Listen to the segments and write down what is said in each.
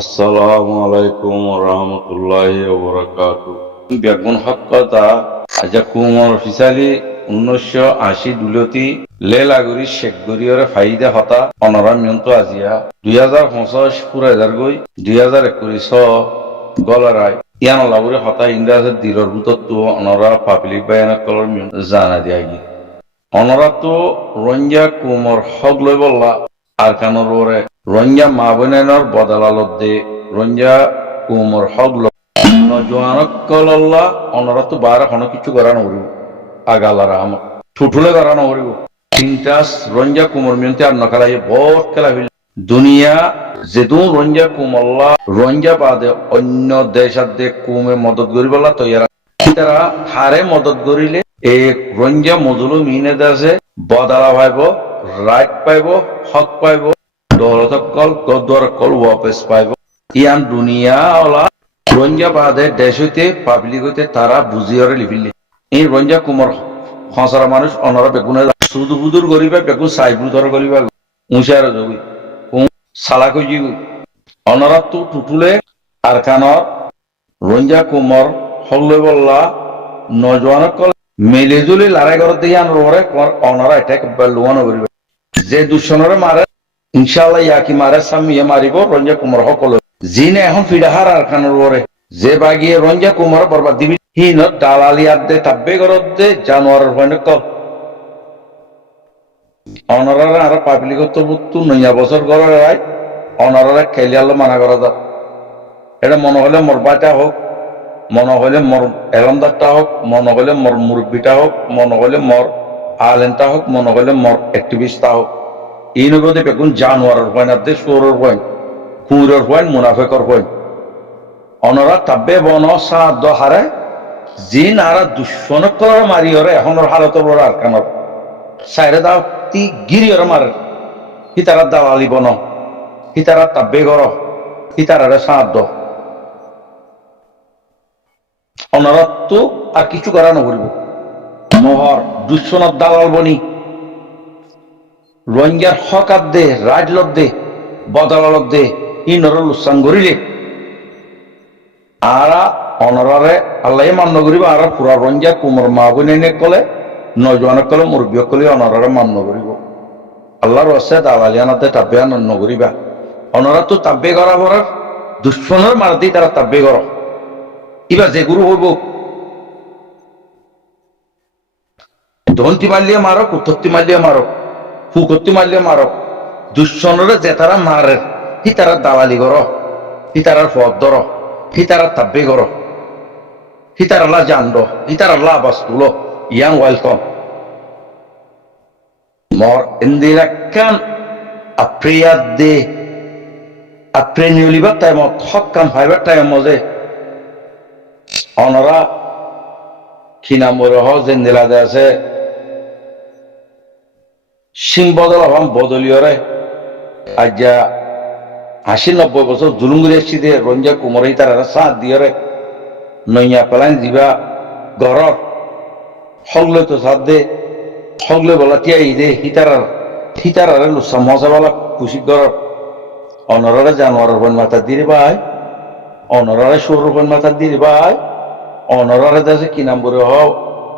আসসালামু আলাইকুম রহমতুল্লাহি বেগুন হক কথা আজা কুমর ফিসালি 1980 দুলতি লে লাগরি শেখ গরিয়রে ফাইদা হতা অনরা মিয়ন্ত আজিয়া 2025 পুরা হাজার গই 2021 গলারাই ইয়ান লাগুরি হতা ইংরাজের দিলর বুতত্ব অনরা পাবলিক বায়ানা কলর মিয়ন্ত জানা দিয়াগি অনরা তো রঞ্জা কুমর হক লই বললা আর কানর ওরে রঞ্জা মা বোনেনর বদালালত দে রঞ্জা কুমর হক নজওয়ানক কলল্লা অনরা তো বার কোনো কিছু করা নরিব আগালারা আমার ঠুঠুলে করা নরিব তিনটা রঞ্জা কুমর মিয়ন্তে আর নকালাই বহুত খেলা হইল দুনিয়া যেদু রঞ্জা কুমল্লা রঞ্জা বাদে অন্য দেশাদে কুমে মদত করিবলা তৈয়ারা তারা হারে মদত করিলে এই রঞ্জা মজুলু মিনে দাসে বদালা পাইব রাইট পাইব হক পাইব দৌলতকল গদ্দরকল ওয়াপেস পাইব ইয়ান দুনিয়া ওলা রঞ্জা বাদে দেশ হইতে পাবলিক হইতে তারা বুঝিয়রে লিবিলে এই রঞ্জা কুমর খসরা মানুষ অনরা বেগুনে সুদু বুদুর গরিবা বেগুন সাইবুদর গরিবা উঁচার জগি সালা কইজি অনরা তো টুটুলে আর কানর রঞ্জা কুমর হল্লে বললা নজওয়ানকল মেলেজুলি লড়াই করতে ইয়ান রোরে অনরা এটা লুয়ান করিবা যে দুশনরে মারে ইনশাআল্লাহ ইয়াকি মারে সামিয়ে মারিব রঞ্জা কুমার হকল জিনে এখন ফিডাহার আর খানোর ওরে যে বাগিয়ে রঞ্জা কুমার বরবাদ দিবি হিন দালালিয়াত দে তাব্বে গরত দে জানোয়ারের হইন কল অনরারে আর পাবলিক তো বুত্তু নয়া বছর গরে রাই অনরারে খেলিয়ালো মানা করা দা এটা মনে হলে মোর বাটা হোক মনে হলে মোর এলমদারটা হোক মনে হলে মোর মুরব্বিটা হোক মনে হলে মোর আলেনটা হোক মনে হলে মোর অ্যাক্টিভিস্টটা হোক ইনগদে বেগুন জানোয়ারের হইন আদে সুরের হইন কুঁরের হইন মুনাফেকর হইন অনরা তাব্বে বন সাদ হারে জিন আরা দুশ্মনক করার মারি হরে এখনর হালতর ওরা আর কানর সাইরে দাও তি গিরি ওরা মারে হিতারা দালালি বন হিতারা তাব্বে গর হিতারারে সাদ অনরা তো আর কিছু করা নকরিব মোহর দুশ্মনের দালাল বনি রোহিঙ্গার হকাত দে রাজলত দে বদালত দে ইনর লুসান করিলে আর অনরারে আল্লাহ মান্য করিব আর পুরা রোহিঙ্গা কুমর মা বোনে কলে নজওয়ানক কলে মুরব্বী কলে অনরারে মান্য করিব আল্লাহর আছে দালালিয়ানাতে তাব্বে আনন্দ করিবা অনরা তো তাব্বে করা পরার দুশ্মনের মার দি তারা তাব্বে কর এবার যে গুরু হইব ধন্তি মারলিয়ে মারো কুত্তত্তি মারলিয়ে মারো ফুকত্তি মারলিয়ে মারো দুশ্মনরে যে তারা মারে হি তারা দালালি কর হি তারার পথ ধর হি তারা তাব্বে কর হি তার আল্লাহ জানদ হি তার আল্লাহ আবাস তুলো ইয়ান ওয়েলকাম মর ইন্দিরাকান আপ্রিয়াদ দে আপ্রেনিউলিবার টাইমত হক কাম ফাইবার টাইম মজে অনরা খিনামর হ জেন্দিলা দে আছে সিং বদল হবাম বদলিয়রে আজ 80-90 বছর জুলুম করে এসছি দে রঞ্জা কুমরই তার সাথ দিয়রে নইয়া পেলাইন দিবা ঘরর হগলে তো সাথ দে হগলে বলা তিয়াই দে হিতারারে লুসা মজা বলা খুশি ঘরর অনরারে জানোয়ারের বন মাথা দিয়ে ভাই অনরারে সৌর বন মাথা দিয়ে ভাই অনরারে দেশে কি নাম করে হও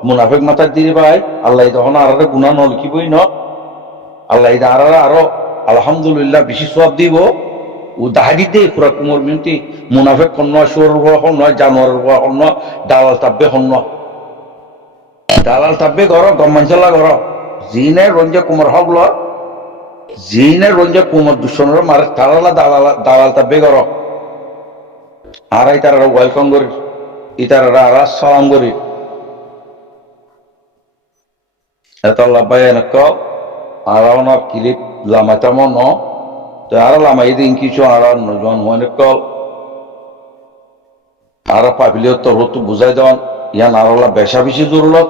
মুনাফেক মাথা দিয়ে ভাই আল্লাহ তখন আরারে গুণা নলকিবই ন আল্লাহ আরারে আরো আলহামদুলিল্লাহ বেশি সব দিব ও দাহারি দে পুরা কুমর মিনতি মুনাফেক হন্য সৌর হন্য জানোয়ারের হন্য দালাল তাব্বে হন্য দালাল তাব্বে ঘর গম্মাঞ্চলা ঘর জিনে রঞ্জা কুমার হক ল জিনে রঞ্জা কুমার দুশ্মনের মারে তারালা দালাল তাব্বে ঘর আর তারা ওয়েলকাম করি ইতারা আর সালাম করি এত আল্লাহ ভাই এনক আর ক্লিপ লামাইতাম ন তো আর লামাই দিন কিছু আর নজন হইন কল আর পাবিলিয়ত তোর হতো বুঝাই দেওয়ান ইয়ান আর বেশা বেশি জরুরত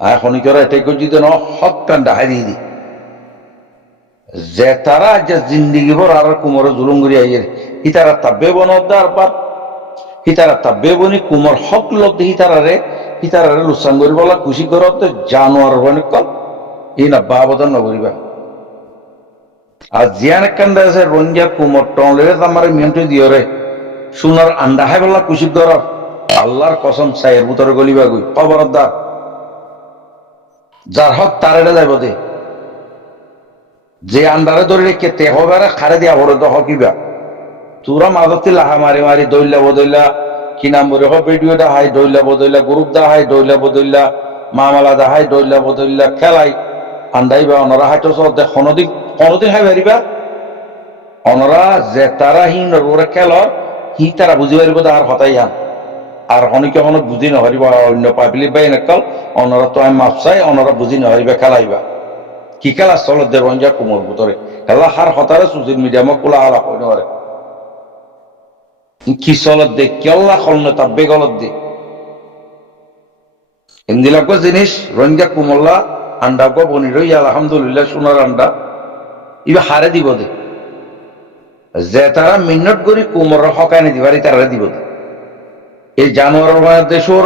আর খনিকরা এটাই করছি দেন হক কান ডাহারি দি যে তারা যে জিন্দিগি ভর আর কুমরে জুলুম করি আইয়ের ইতারা তাব্বে বনদার পার হিতারা তাব্বে বনি কুমর হক লত হিতারারে লুসান করি বলা খুশি করতে জানোয়ার হইন কল ই না বাবদান নগরিবা আর জিয়ান কান্দা আছে রঞ্জা কুমর টনলে আমার মিয়ন্টে দিয়রে সোনার আন্ডা হাই বললা কুশিক ধর আল্লাহর কসম চাইয়ের ভিতরে গলিবা গই খবরদার যার হক তার এটা যাইব দে যে আন্ডারে ধরে রেখে তে হবে আর খারে দিয়া ভরে তো হকিবা তোরা মাজতে লাহা মারি মারি দইলা বদইলা কি নাম বলে হ ভিডিওটা হাই দইলা বদইলা গ্রুপ দা হাই দইলা বদইলা মামালা দা হাই দইলা বদইলা খেলাই আন্ডাইবা অনরা হাইটো দে কোনদিন হাই পারিবা অনরা যে তারা হিন ওরা খেলর হি তারা বুঝি পারিব আর হতাই আন আর অনেকে অনেক বুঝি নহারিবা অন্য পাবলিক বাই এনেকাল অনরা তো আমি মাপ চাই অনরা বুঝি নহারিবা খেলাইবা কি খেলা চলত দে রঞ্জা কুমোর ভিতরে খেলা হার হতারে সোশ্যাল মিডিয়ামক কোলা আলা হয় নরে কি চলত দে কেল্লা খলনে তাব্বে গলত দে এন্দিলাক জিনিস রঞ্জা কুমল্লা আন্ডা গো বনি রই আলহামদুলিল্লাহ সোনার আন্ডা ইবা হারে দিব দে যে তারা মিন্নত করি কুমোর হকানি দিবারি তারা দিব দে এই জানোয়ার দেশর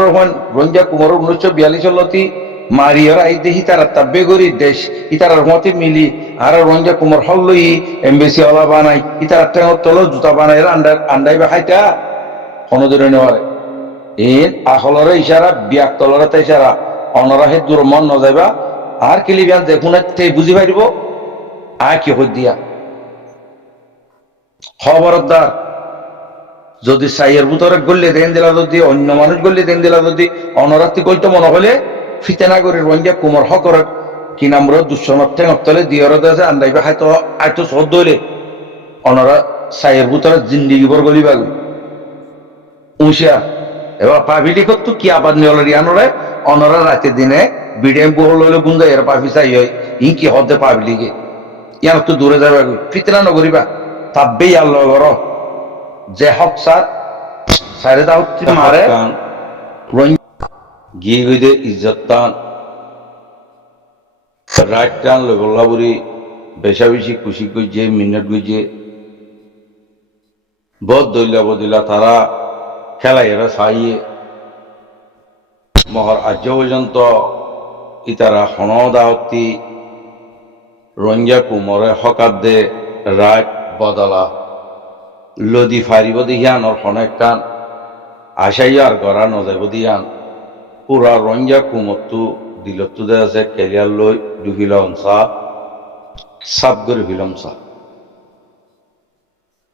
রঞ্জা কুমোর 1942 সালতি মারিয়ার আই দেহি তারা তাব্বে করি দেশ ইতারার মতে মিলি আর রঞ্জা কুমোর হল লই এমবেসি ওলা বানাই ইতারা টেঙর তল জুতা বানাই আন্ডাই বা খাইতা কোনদিনে নেওয়ারে এন আহলরে ইশারা বিয়াক তলরে তে ইশারা অনরা হে দূর মন ন যাইবা আর কিলিবিয়ান দেখুন তে বুঝি পারিব আর কি হই দিয়া খবরদার যদি সাইয়ের ভিতরে গল্লে দেন দিলা যদি অন্য মানুষ গল্লে দেন দিলা যদি অনরাত্রি কইতো মনে হলে ফিতেনা করে রঞ্জা কুমর হকর কি নাম র দুঃসমত ঠেঙতলে দিয়র দেশে আন্দাইবা হয়তো আইতো সদ দইলে অনরা সাইয়ের ভিতরে জিন্দিগি ভর গলিবা গই উশিয়া এবার পাবিলি কত কি আবার নিয়লরি আনরে অনরা রাতে দিনে বিডিএম বহল হইলে গুন্দা এর পাবি চাই হয় ই কি হতে পাবিলিকে ইয়ার তো দূরে যাবে গই ফিতনা নগরিবা তাব্বেই আল্লাহ গর যে হক স্যার সাইরে দাও মারে গিয়ে গইদে ইজ্জত টান রাত টান লগল্লা বুড়ি বেশা বেশি খুশি গইছে মিনিট গইছে বহুত দইলা বদিলা তারা খেলাই এরা চাইয়ে মহর আজ পর্যন্ত ইতারা হনদাহতি রঞ্জা কুমরে হকাত দে রাত বদলা লদি ফারিব দিয়ান ওর হনেক কান আশাইয়ার গড়া নজাইব দিয়ান পুরা রঞ্জা কুমরতু দিলতু দে আছে কেরিয়ার লই ডুবিলম চা সাপ করে ফিলম চা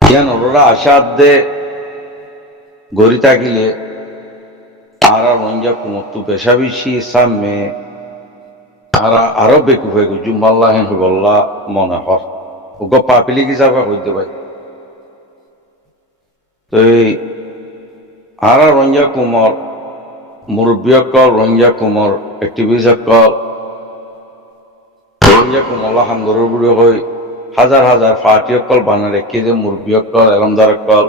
ইয়ান ওরা আশাদ দে গড়ি থাকিলে আর রঞ্জা কুমরতু বেশা বেশি সামনে আর আরো বেকু হয়ে গো জুম্মাল্লাহ হেন হইবল্লা মনে হর ওগো পাপিলি কি যাবা হইতে পাই তো এই আর রঞ্জা কুমর মুরব্বী অকল রঞ্জা কুমর এক্টিভিস্ট অকল রঞ্জা কুমল্লা হামগরের বুড়ি হই হাজার হাজার পার্টি অকল বানা রেখে যে মুরব্বী অকল এলমদার অকল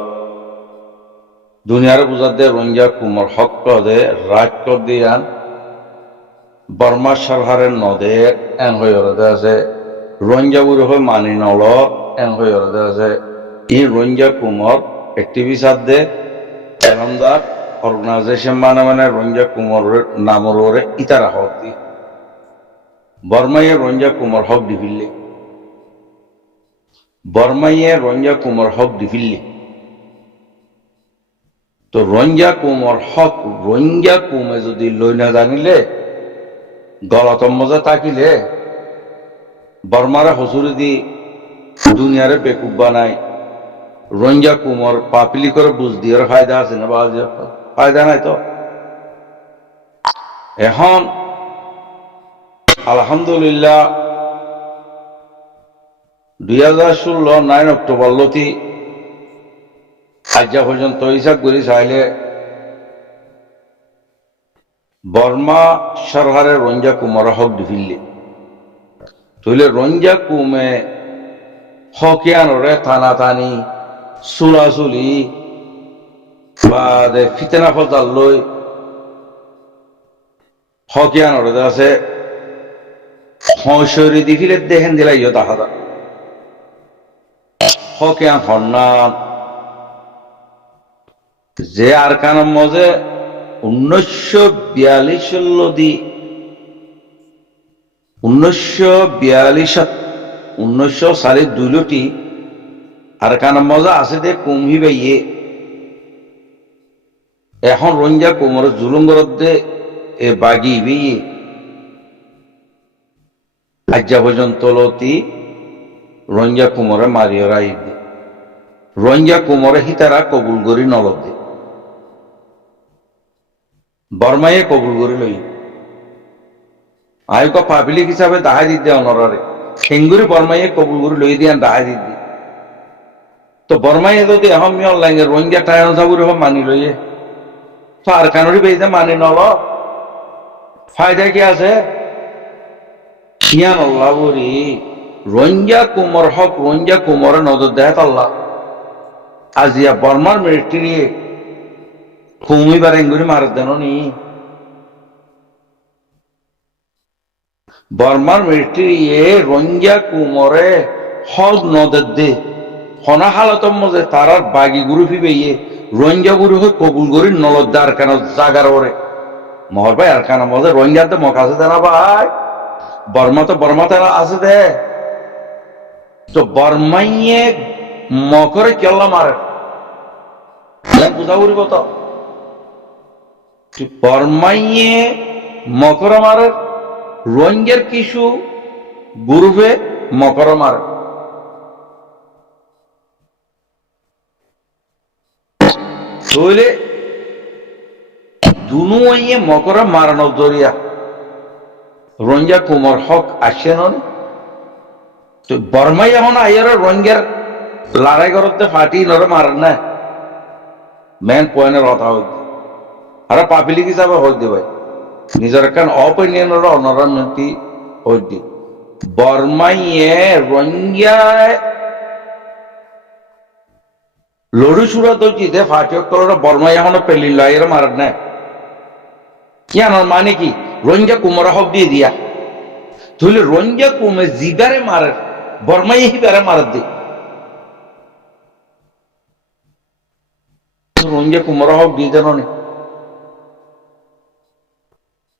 দুনিয়ার বুঝার দে রঞ্জা কুমর হক দে রাজ কর দিয়ান বর্মা সরকারের নদে এন হয়ে ওরদে আছে রঞ্জা বুড়ি হয়ে মানি নল এন হয়ে ওরদে আছে এই রঞ্জা কুমর এক্টিভিস্ট দে এলমদার অর্গানাইজেশন মানে রঞ্জা কুমরের নামর ওরে ইতারা হক দি বর্মাইয়ে রঞ্জা কুমর হক দিবিল্লে বর্মাইয়ে রঞ্জা কুমর হক দিবিল্লে তো রঞ্জা কুমর হক রঞ্জা কুমে যদি লই না জানিলে গলতম মজা তাকিলে বর্মারা হসুরি দি দুনিয়ারে বেকুব বানায় রঞ্জা কুমর পাপিলি করে বুঝ দিয়ে ফায়দা আছে না ফায়দা নাই তো এখন আলহামদুলিল্লাহ 2016 9 অক্টোবর লতি আজ পর্যন্ত হিসাব করি চাইলে বর্মা সরকারের রঞ্জা কুমর হক দিফিল্লি তইলে রঞ্জা কুমে হকিয়ানরে টানাটানি চুলাচুলি বা ফিতেনা ফজাল লই হকিয়ানরে আছে হইসরি দিফিলে দেখেন দিলাই তাহাদা হকিয়ান হন্নান যে আর কানার মজে 1942 দি 1942 1900 সালে দুইলটি আর কানা মজা আছে দে কুমহি বাইয়ে এখন রোহিঙ্গা কোমর জুলুম করতে এ বাগি বিয়ে আজ্জা পর্যন্ত লতি রোহিঙ্গা কোমরে মারিয়রা ঈদ রোহিঙ্গা কোমরে হিতারা কবুল করি নলদে বর্মাইয়ে কবুল করি লই আয়ুকা পাবলিক হিসাবে দাহাই দিতে অনরারে সেঙ্গুরি বর্মাইয়ে কবুল করি লই দিয়ে দাহাই দিতে তো বর্মাইয়ে যদি এখন মি অনলাইনে রোহিঙ্গা টায়ার যাবুরি হব মানি লইয়ে তো আর কানরি বেইতে মানি নল ফায়দা কি আছে ইয়ান আল্লাহ বলি রোহিঙ্গা কুমর হক রোহিঙ্গা কুমরে নজর দেয় আল্লাহ আজিয়া বর্মার মিলিটারি কুমিবার এঙ্গুরি মার দেন নি বর্মার মিলিটারি রোহিঙ্গা কুমরে হক নজর দে হনা হালতর মধ্যে তারার বাগি গুরু ফিবেয়ে রোহিঙ্গা গুরু হয়ে কবুল করি নলদ্দে আর কেন জাগার ওরে মহর ভাই আর কেন মধ্যে রোহিঙ্গাতে মক আছে দেনা ভাই বর্মাতে আছে দে তো বর্মাইয়ে মকরে কেল্লা মারে বুঝা করিব তো বর্মাইয়ে মকর মারে রোহিঙ্গার কিছু গ্রুপে মকর মারে তাহলে দুনু আইয়ে মকর মারানো জরিয়া রোহিঙ্গা কুমর হক আসে নন তো বর্মাই এখন আইয়ার রোহিঙ্গার লড়াই করতে ফাটি নরে মারেন না মেন পয়েন্টের কথা হইতে আর পাবলিক হিসাবে হইতে ভাই নিজের কান অপিনিয়নের অনরণতি হইতে বর্মাইয়ে রোহিঙ্গা লড়ু সুরা তো জিতে ফাটি করে বর্মাই এখনো পেলি লাইয়ের মারেন না কেন মানে কি রোহিঙ্গা কুমরা হক দিয়ে দিয়া তাহলে রোহিঙ্গা কুমে জিবারে মারে বর্মাই হিবারে মার দি রোহিঙ্গা কুমরা হক দিয়ে দেন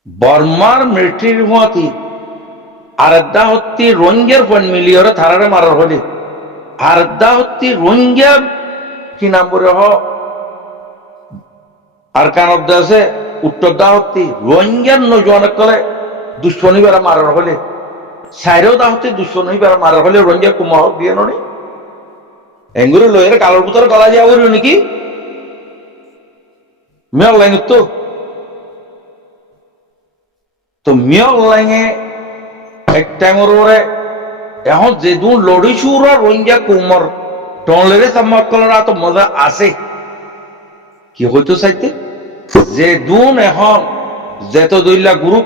বর্মার মিলিটারির মতি আরেকটা হচ্ছে রোহিঙ্গার ফোন মিলিয়রে থারারে মারার হলে আরেকটা হচ্ছে রোহিঙ্গা কি নাম বলে হ আর কানব আছে উত্তর দাহতি রোহিঙ্গার নজওয়ান কলে দুশ্মনীবার মারার হলে সাইরেও দাহতি দুশ্মনীবার মারার হলে রোহিঙ্গা কুমর হক দিয়ে নি এঙ্গুরি লয়ের কালোর ভিতরে গলা দিয়া বলি নাকি মিয়াল লাইন তো মিয়াল লাইনে এক টাইমের ওরে এখন যেদিন লড়িছুর রোহিঙ্গা কুমর টনলেরে সাম্মাত কলার তো মজা আছে কি হইতো চাইতে যে দুন এখন যেত দইলা গ্রুপ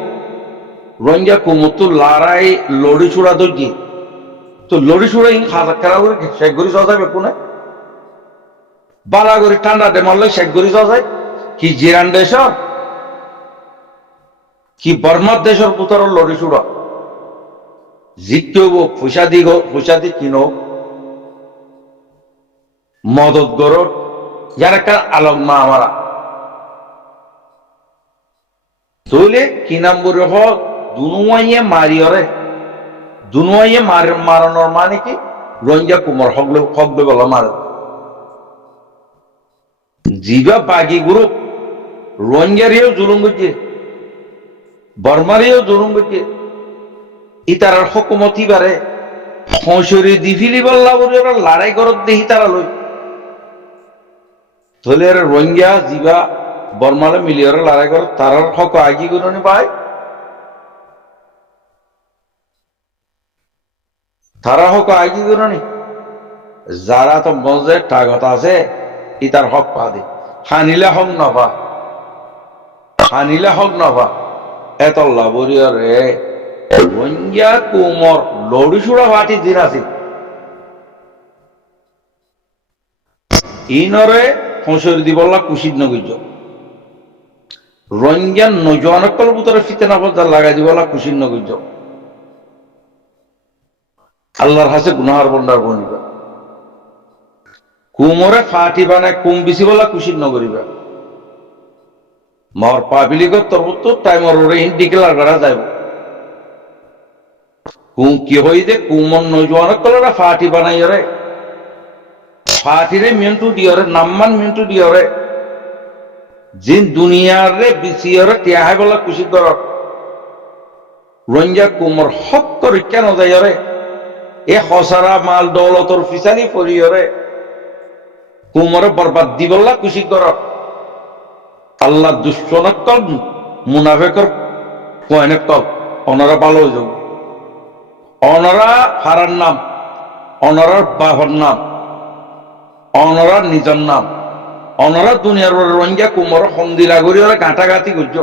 রোহিঙ্গা কুমতো লড়াই লড়ি ছুড়া দই তো লড়ি ছুড়া ইন খাওয়া করে শেখ গরি যাওয়া যাবে কোনে বালা করে ঠান্ডা দে মারলে শেখ গরি যাওয়া যায় কি জিরান দেশর কি বর্মার দেশের পুতার লড়ি ছুড়া জিততে হবো পয়সা দি কিনো মদত গড় যার একটা আলগমা আমারা তাহলে কি নাম বলে হোক দুনুয়াইয়ে মারিয়রে দুনুয়াইয়ে মারানোর মানে কি রোহিঙ্গা কুমর হকবে বলা মারে জিবা বাগি গ্রুপ রোহিঙ্গারিও জুলুম করছে বর্মারিও জুলুম করছে ইতারার হকুমতি বারে হসরি দিফিলি বল্লা বলে লড়াই করত দেখি তারা লই তাহলে রোহিঙ্গা জিবা বর্মালে মিলিয়রে লড়াই করত তারার হক আগি গুণনি পাই তারা হক আগি গুণনি যারা তো মজে টাগত আছে ইতার হক পা দে হানিলে হক নভা এত লাবরিয়রে রোহিঙ্গা কুমর লড়ি ছুড়া ফাটি দিন আছে ইনরে হসর দিবল্লা কুশিদ নগৈজ রোহিঙ্গা নজওয়ানকল ভিতরে ফিতেনা পর্দা লাগাই দিবল্লা কুশিদ নগৈজ আল্লাহর হাসে গুনাহার বন্ডার বনিবা কুমরে ফাটি বানায় কুম বিছি বলা কুশিদ নগরিবা মর পাবলিকর তরফ টাইমর ওরে ডিক্লার করা যাইব কি হইতে কুমন নজওয়ান কলরা ফাটি বানাই রে ফাটিরে মিন্টু দিয়রে নাম্মান মিন্টু দিয়রে জিন দুনিয়ার রে বিসিয়রে তিয়াহাই বলা খুশি কর রঞ্জা কুমর হক করে কেন যাইরে এ হসারা মাল দৌলতর ফিসানি পড়িয়রে কুমরে বরবাদ দিবল্লা খুশি কর আল্লাহ দুশ্মনক কল মুনাফেকর কয়নে কল অনারা ভালো হয়ে যাও অনারা হারার নাম অনারার বাহর নাম অনারার নিজের নাম অনারা দুনিয়ার রঞ্জা কুমর হন্দিলা করি ওরা গাঁটাগাঁতি করছ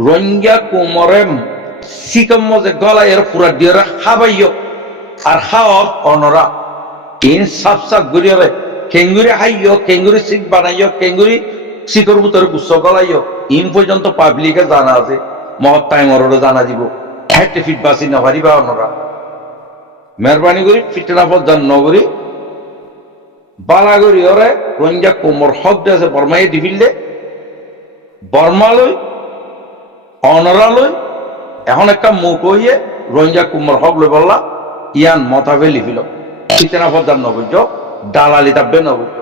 রঞ্জা কুমরে সিকম মজে গলা এর পুরা দিয়ে খাবাইও আর খাওয়া অনরা ইন সাপ সাপ ঘুরিয়ে কেঙ্গুরি হাইও কেঙ্গুরি সিক বানাইও কেঙ্গুরি শিকর ভিতরে গুচ্ছ গলাইও ইন পর্যন্ত পাবলিকে জানা আছে মহৎ টাইমরও জানা দিব হ্যাঁ ফিট বাসি না পারিবা অনরা মেহরবানি করি ফিটনা পর্যান নগরী বালাগরি ওরে রঞ্জা কোমর হক দিয়েছে বর্মাই দিবিলে বর্মা লই অনরা লই এখন একটা মুখ হইয়ে রঞ্জা কুমর হক লই বললা ইয়ান মতাবে লিখিল ফিটনা পর্যান নবুজ দালালি তাব্বে নবুজ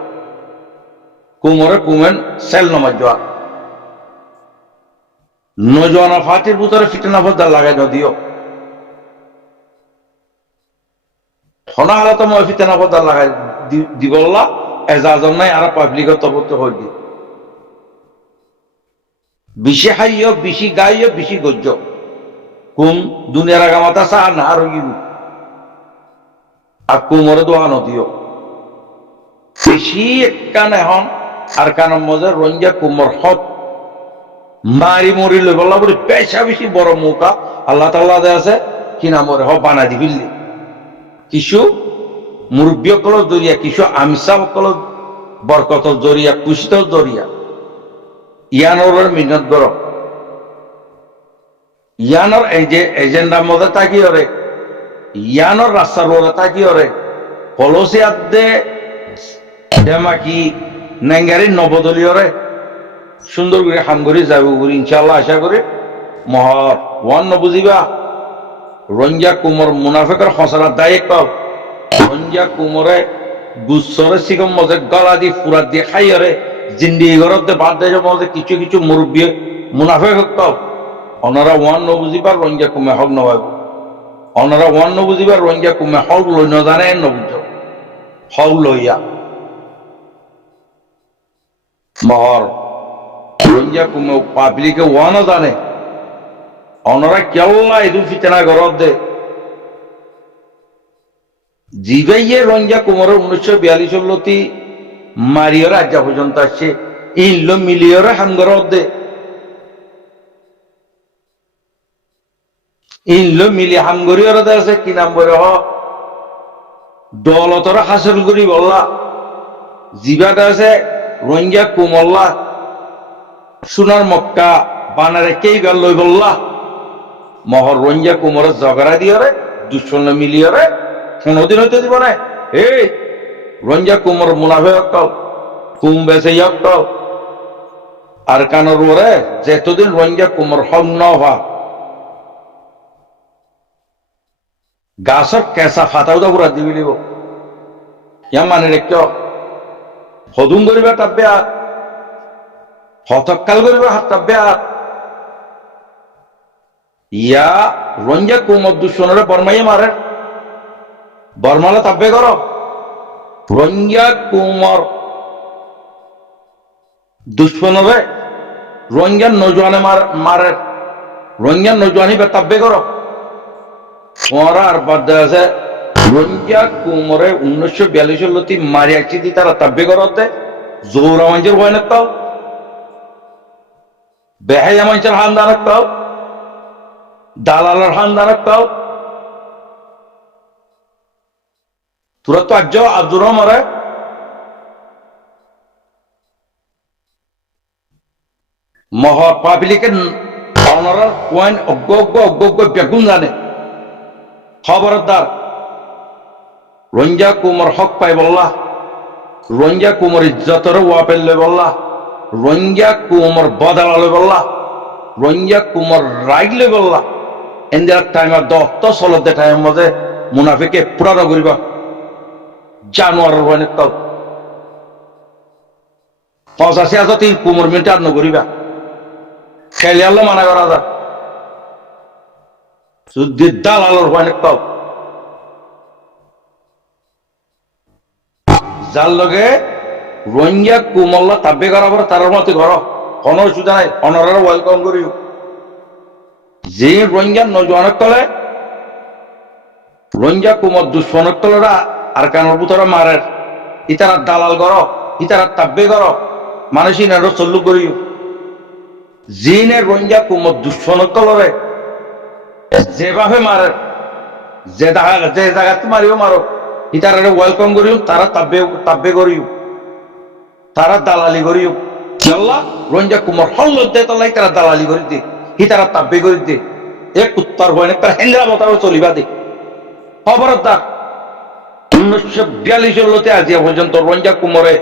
কুমরে কুমেন সেল নমাজ নজওয়ানা ফাটির ভিতরে ফিটনা পর্যান লাগাই নদিও হনা হালাত মই ফিটনা পর্যান লাগাই দিবল্লা এজাজন নাই আর পাবলিক তবত হই দি বেশি হাইয় বেশি গাইয় বেশি গজ্জ কুম দুনিয়ার আগামাতা চা না আর গিবু আর কুমরে দোয়া নদিও বেশি কান এখন আর কানের মজা রঞ্জা কুমর হক মারি মরি লই বললা বলে পেশা বেশি বড় মুখা আল্লাহ তাআলা দে আছে কি নামরে হ বানা দিবিল্লি কিছু মুরব্বী সকলের জরিয়া কিছু আমসা সকলের বরকতর জরিয়া কুশিতর জরিয়া ইয়ানোর মিনত গর ইয়ানোর এই যে এজেন্ডার মধ্যে তাকি ওরে ইয়ানোর রাস্তার মধ্যে তাকি ওরে পলসি আদে দেমাকি নেঙ্গারি নবদলীয় রে সুন্দর করে হামগরি যাবো করি ইনশাল্লাহ আশা করি মহর ওয়ান নবুজিবা রঞ্জা কুমর মুনাফেকর হসরা দায়িক কল রঞ্জা কুমরে গুসরে সিগম মজে গলা দি ফুরা দিয়ে খাইরে জিন্দি ঘরতে বাদ দেয় মজে কিছু কিছু মুরব্বী মুনাফেক কল অনারা ওয়ান নবুজিবার রঞ্জা কুমে হক নবাব অনারা ওয়ান নবুজিবার রঞ্জা কুমে হক লই নজানে নবুজ হক লইয়া মহর রঞ্জা কুমে পাবলিকে ওয়ানও জানে অনারা কেল্লা ইদু ফিতনা ঘরত দে জিবাইয়ে রঞ্জা কুমর 1942 লতি মারিয়র আজ্জা পর্যন্ত আসছে ইল্লো মিলিয়রে হামগরত দে ইল্লো মিলি হামগরিয়র দে আছে কি নাম বলে হ দৌলতর হাসিল করি বললা জিবাটা আছে রঞ্জা কুমল্লা সোনার মক্কা বানারে কেই বেল লই বললা মহর রঞ্জা কুমরের জগড়া দিয়রে দুঃসন্ন মিলিয়রে কোনদিন হইতে দিব না এই রঞ্জা কুমর মুনাফে অক্কল কুম বেছে অক্কল আর কানোর ওরে যেতদিন রঞ্জা কুমর হক ন হওয়া গাছর কেঁচা ফাটাও দা পুরা দিবি দিব ইয়া মানে রেখ হদুম করিবা তাব্বে আর হতকাল করিবা হাত তাব্বে আর ইয়া রঞ্জা কুমর দুঃসনরে বর্মাইয়ে মারে বর্মালা তাব্বে কর রঞ্জা কুমর দুশ্মনরে রঞ্জার নজওয়ানে মারে রঞ্জার নজওয়ানি বে তাব্বে কর ওরা আর বাদ আছে রঞ্জা কুমরে 1942 লতি মারি আছি দি তারা তাব্বে করতে জোরা মঞ্জের হয় না তাও বেহায়া মঞ্চের হান্দান তাও দালালের হান্দান তাও তোরা তো আজ আব্দুর রহমানে মহ পাবলিকের অনারার পয়েন্ট অজ্ঞ বেগুন জানে খবরদার রঞ্জা কুমর হক পাই বললা রঞ্জা কুমর ইজ্জতর ওয়াপেল লই বললা রঞ্জা কুমর বদলা লই বললা রঞ্জা কুমর রাগ লই বললা এন্দির টাইম আর দত্ত চলতে টাইম মধ্যে মুনাফিকে পুরা নগরিবা জানুয়ারের ওয়ানে তো 85,000 তিন কুমর মিনিট আর নগরিবা খেলে আল্লাহ মানা করা যায় শুদ্ধি দালালর ওয়ানে তো যার লগে রোহিঙ্গা কুমল্লা তাব্বে করা পরে তার মতে ঘর কোনো অসুবিধা নাই অনারা ওয়েলকাম করিও যে রোহিঙ্গা নজওয়ানের তলে রোহিঙ্গা কুমর দুশ্মনের তলেরা আর কানোর ভিতরে মারের ইতারা দালাল কর ইতারা তাব্বে কর মানুষ ইনারও চল্লু করিও জিনে রোহিঙ্গা কুমর দুশ্মনের তলরে যেভাবে মারের যে জায়গাতে মারিও মারো ইতারা ওয়েলকাম করিও তারা তাব্বে করিও তারা দালালি করিও আল্লাহ রোহিঙ্গা কুমার হল্লতে তালাই তারা দালালি করি দে হি তারা তাব্বে করি দে এক উত্তর হয় না তারা হেন্দ্রা মতাবে চলিবা দে খবরদার 1942 লোতে আজিয়া পর্যন্ত রোহিঙ্গা কুমরে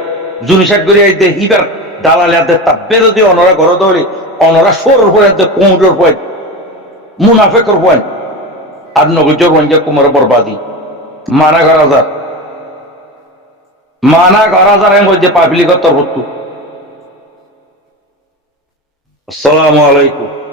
জুনিসাট করে আইতে হিবার দালালি আদে তাব্বে যদি অনরা ঘর ধরে অনরা সোর পয়েন্ট কোমরের পয়েন্ট মুনাফেকর পয়েন্ট আর নগজ রোহিঙ্গা কুমরে বরবাদি মানা করা যায় যে পাবলিকত তরফ আসসালামু আলাইকুম